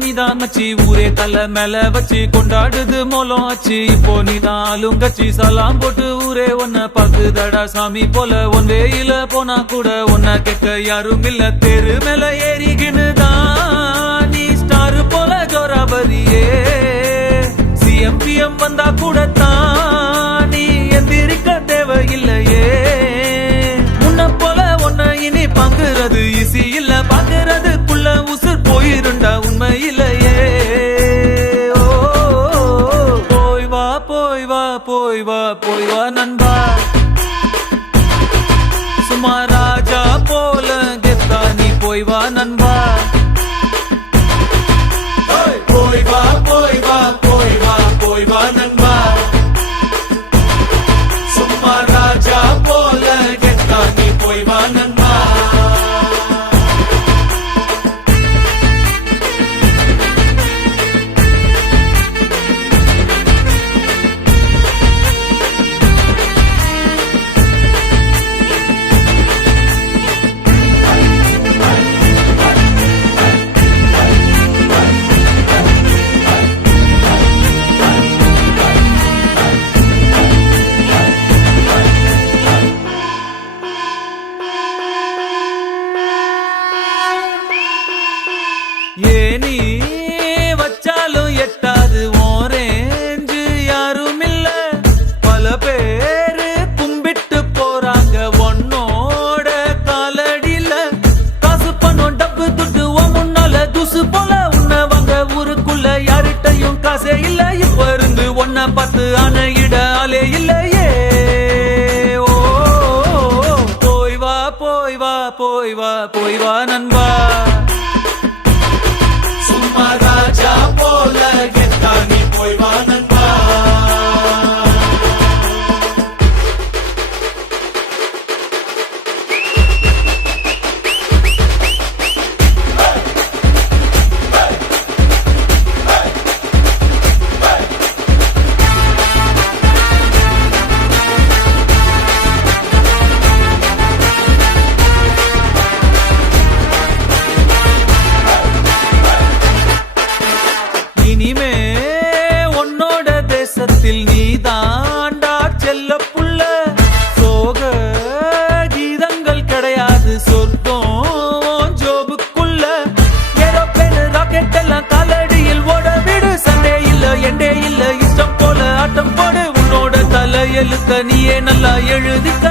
நீதான் மச்சி ஊரே தலை மேல வச்சு கொண்டாடுது மோலம் ஆச்சு இப்போ நீதான் ஆளுங்கச்சி சலாம் போட்டு ஊரே உன்னை பாக்குதடா சாமி போல ஒன் வேயில போனா கூட உன்னை கேட்க யாரும் இல்ல தெரு மேல ஏறிகினுதான் நீ ஸ்டார் போல ஜோராபரியே சிஎம்பிஎம் வந்தா கூட தான் நீ எந்திரிக்க தேவையில்லையே உன்னை போல உன்னை இனி பாக்குறது ஈசி இல்ல பாக்குறதுக்குள்ள உசுர் போயிருண்டா உண்மையிலேயே போய் வா போய் வா போய் வா போய் வா நண்பா சும்மா ராஜா போல கெத்தா நீ போய் வா நண்பா போய் வா போய் வா போய் வா போய் வா நண்பா சும்மா ராஜா போல கெத்தா நீ போய் வா நண்பா ஏனி வச்சாலும் எட்டாது ஓரேஞ்சு யாரும் இல்ல பல பேரு கும்பிட்டு போறாங்க ஒன்னோட காலடியில காசு பணம் டப்பு துட்டு முன்னால துசு போல உன்னை வாங்க ஊருக்குள்ள யார்கிட்டையும் காசே இல்ல இப்ப இருந்து ஒன்ன பார்த்து அணையிட ஆளே இல்லையே ஓ போய் வா போய் வா போய் வா போய் வா நண்பா ராஜா போல கெத்தா நீ போய் வா நண்பா இனிமே உன்னோட தேசத்தில் நீ தாண்டா செல்ல புள்ள சோக கீதங்கள் கிடையாது சொர்க்கம் ஜோபுக்குள்ள ஏரோப்ளேன் ராக்கெட் எல்லாம் காலடியில் ஓட விடு சண்டே இல்ல எண்டே இல்ல இஷ்டம் போல ஆட்டம் போடு உன்னோட தலை எழுத்த நீயே நல்லா எழுதிக்க